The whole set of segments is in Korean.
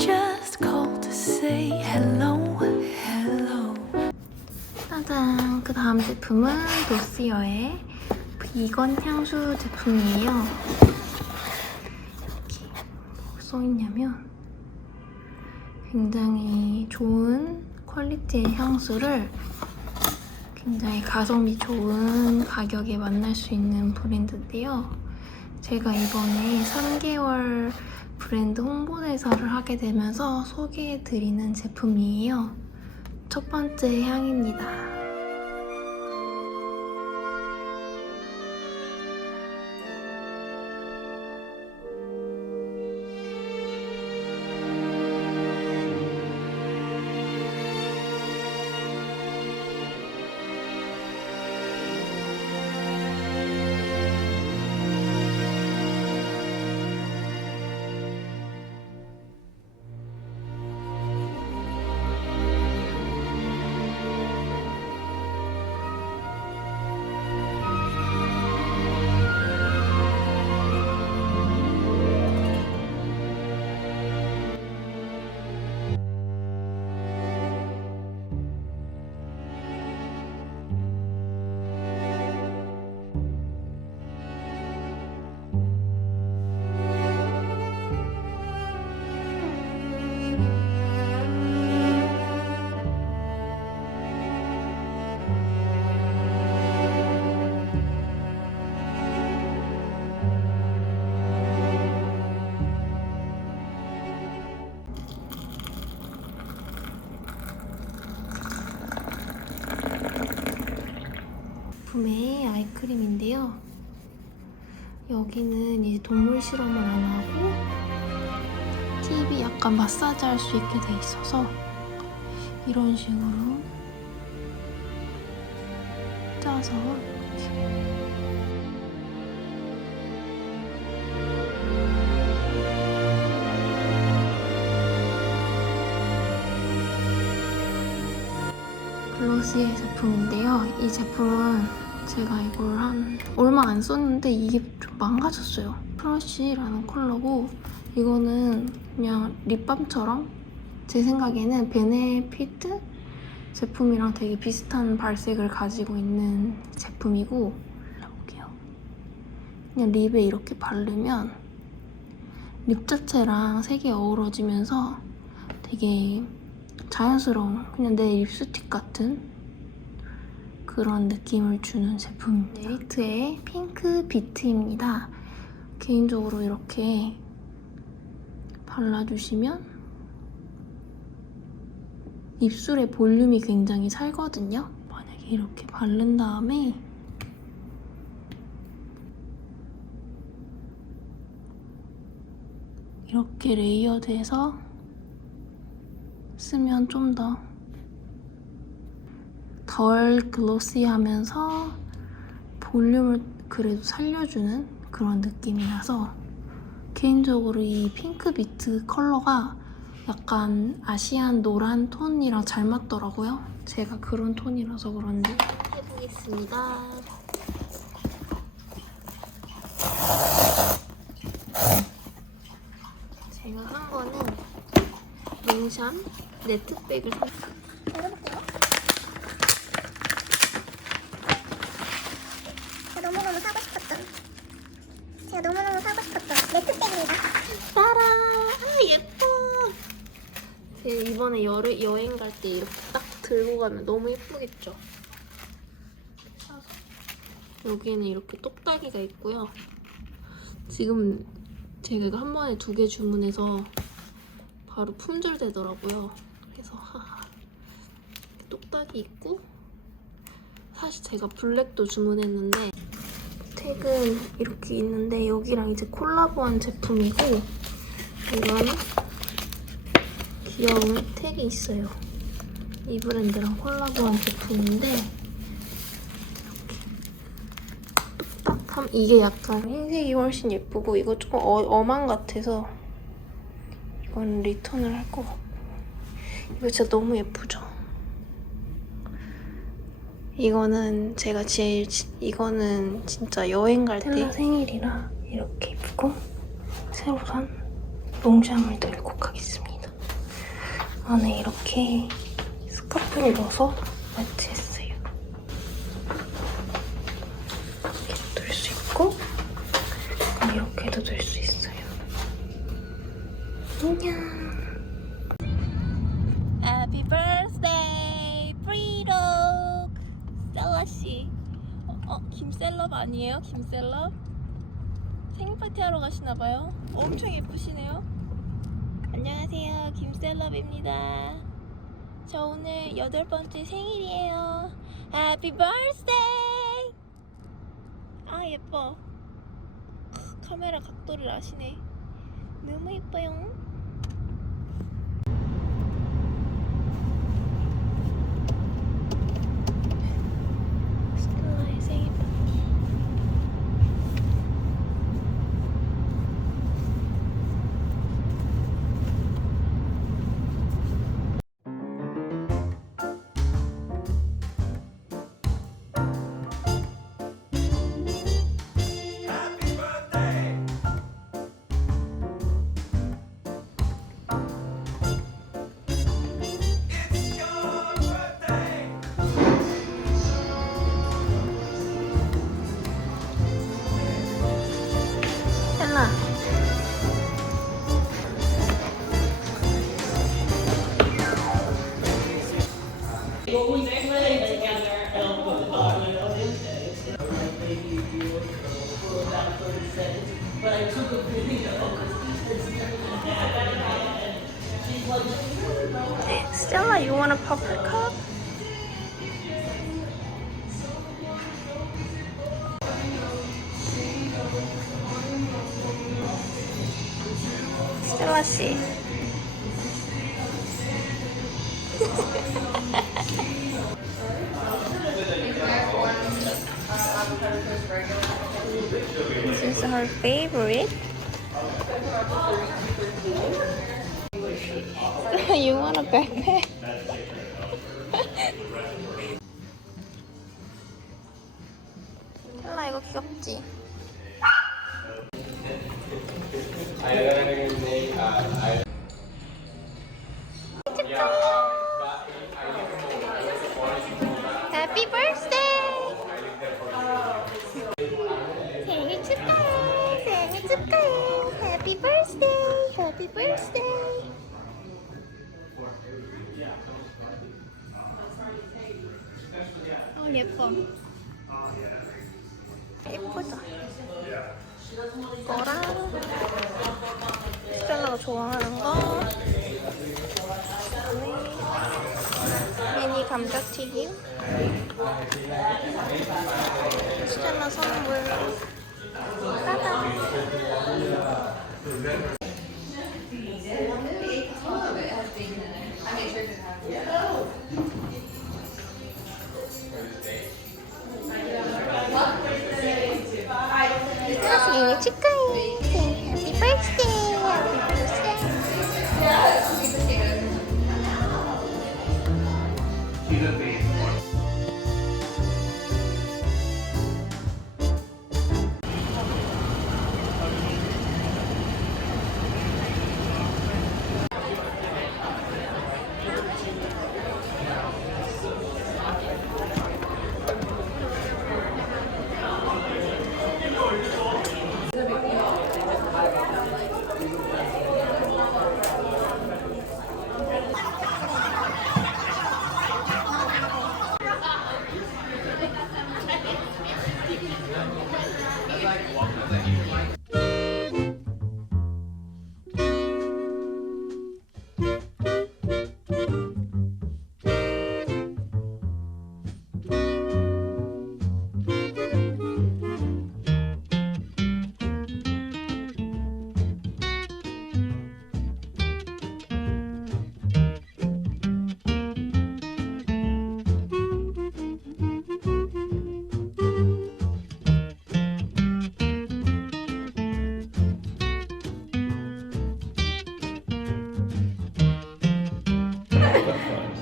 just called to say hello, hello. 짜잔! 그 다음 제품은 도시어의 비건 향수 제품이에요. 이렇게 뭐 써있냐면 굉장히 좋은 퀄리티의 향수를 굉장히 가성비 좋은 가격에 만날 수 있는 브랜드인데요. 제가 이번에 3개월 브랜드 홍보대사를 하게 되면서 소개해드리는 제품이에요. 첫 번째 향입니다. 제품의 아이크림인데요. 여기는 이제 동물 실험을 안 하고 TV 약간 마사지 할 수 있게 돼 있어서 이런 식으로 짜서 이렇게 글로시의 제품인데요. 이 제품은 제가 이걸 한 얼마 안 썼는데 이게 좀 망가졌어요. 프러쉬라는 컬러고 이거는 그냥 립밤처럼 제 생각에는 베네피트 제품이랑 되게 비슷한 발색을 가지고 있는 제품이고 볼게요. 그냥 립에 이렇게 바르면 립 자체랑 색이 어우러지면서 되게 자연스러운 그냥 내 립스틱 같은 그런 느낌을 주는 제품입니다. 네이트의 핑크 비트입니다. 개인적으로 이렇게 발라주시면 입술의 볼륨이 굉장히 살거든요. 만약에 이렇게 바른 다음에 이렇게 레이어드해서 쓰면 좀더 덜 글로시하면서 볼륨을 그래도 살려주는 그런 느낌이라서 개인적으로 이 핑크 비트 컬러가 약간 아시안 노란 톤이랑 잘 맞더라고요. 제가 그런 톤이라서 그런지 해보겠습니다. 제가 한 거는 롱샴 네트백을 샀어요. 제가 너무너무 사고 싶었던 제가 너무너무 사고 싶었던 네트백입니다. 따라! 아, 예뻐! 제가 이번에 여름, 여행 갈 때 이렇게 딱 들고 가면 너무 예쁘겠죠? 여기는 이렇게 똑딱이가 있고요. 지금 제가 한 번에 두 개 주문해서 바로 품절되더라고요. 그래서 하하. 똑딱이 있고 사실 제가 블랙도 주문했는데 택은 이렇게 있는데 여기랑 이제 콜라보한 제품이고 이건 귀여운 택이 있어요. 이 브랜드랑 콜라보한 제품인데 이게 약간 흰색이 훨씬 예쁘고 이거 조금 어, 어만 같아서 이건 리턴을 할 것 같고 이거 진짜 너무 예쁘죠? 이거는 제가 제일 지- 이거는 진짜 여행 갈 때 생일이라 이렇게 예쁘고 새로 산 롱샴을 들고 가겠습니다. 안에 이렇게 스카프를 넣어서 매트했어요. 이렇게 둘 수 있고 이렇게도 둘 수 있어요. 안녕. Happy birthday, 프리독 셀라 씨. 어, 어, 김셀럽 아니에요? 김셀럽? 생일 파티 하러 가시나 봐요. 엄청 예쁘시네요. 안녕하세요, 김셀럽입니다. 저 오늘 여덟 번째 생일이에요. Happy birthday! 아 예뻐. 크, 카메라 각도를 아시네. 너무 예뻐요. Hufflepuff? Still a C. this is her favorite. you want a backpack? 헬라 이거 귀엽지? 예쁘다. 이거랑 스텔라가 좋아하는 거. 미니 감자튀김. 스텔라 선물. 따단. 생일 축하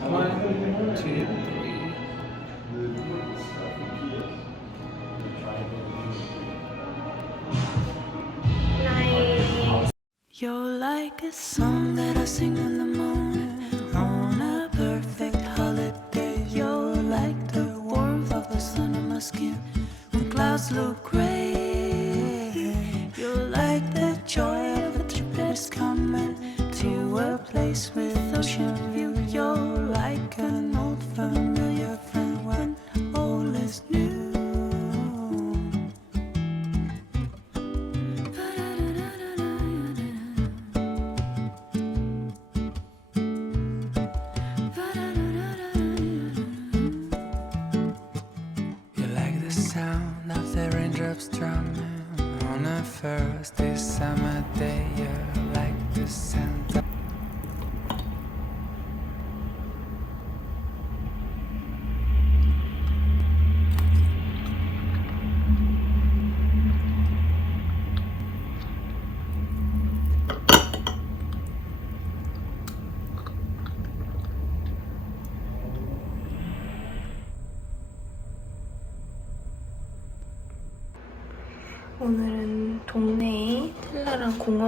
One, two, three. Nice. You're like a song that I sing in the morning on a perfect holiday. You're like the warmth of the sun on my skin when clouds look gray. You're like the joy of a trip that's coming to a place with ocean views. You're like an old familiar friend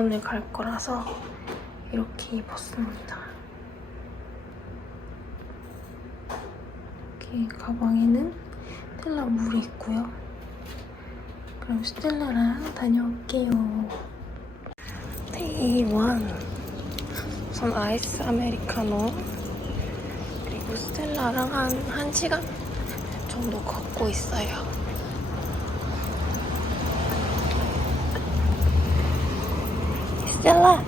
공원을 갈 거라서 이렇게 입었습니다. 이렇게 가방에는 텔라 물이 있고요. 그럼 스텔라랑 다녀올게요. 데이 1 우선 아이스 아메리카노 그리고 스텔라랑 한 1시간 정도 걷고 있어요. 스텔라.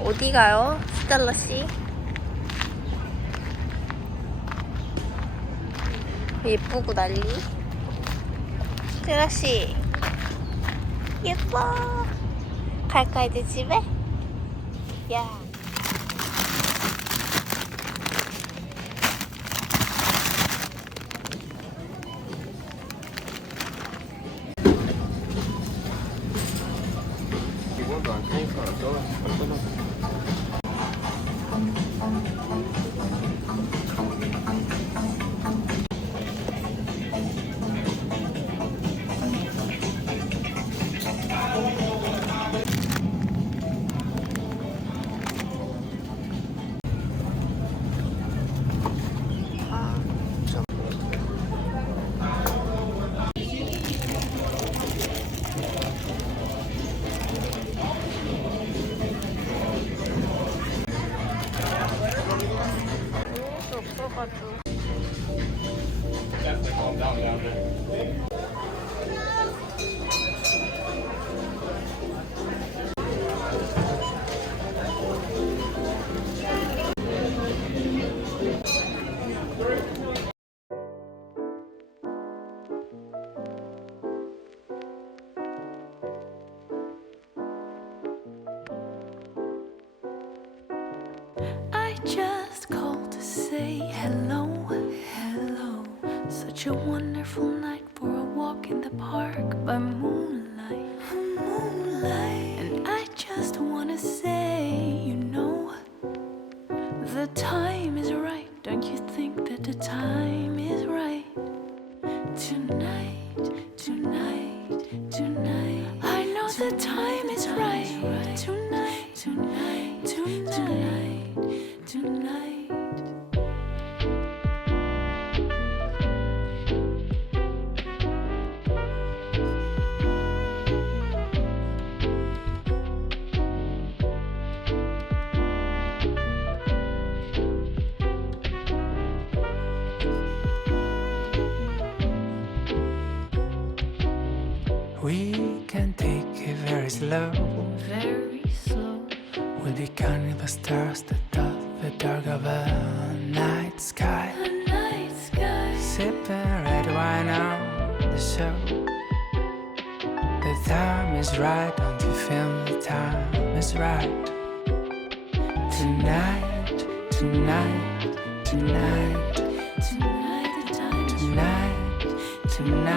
어디 가요, 스텔라 씨? 예쁘고 난리. 스텔라 씨, 예뻐. 갈까 이제 집에? 야. A wonderful night for a walk in the park by moonlight, slow. Very slow. We'll be counting the stars that dot the dark of a night sky. The night sky. Sipping red wine on the show. The time is right, don't you feel the time is right? Tonight, tonight, tonight, Tonight the time tonight, tonight,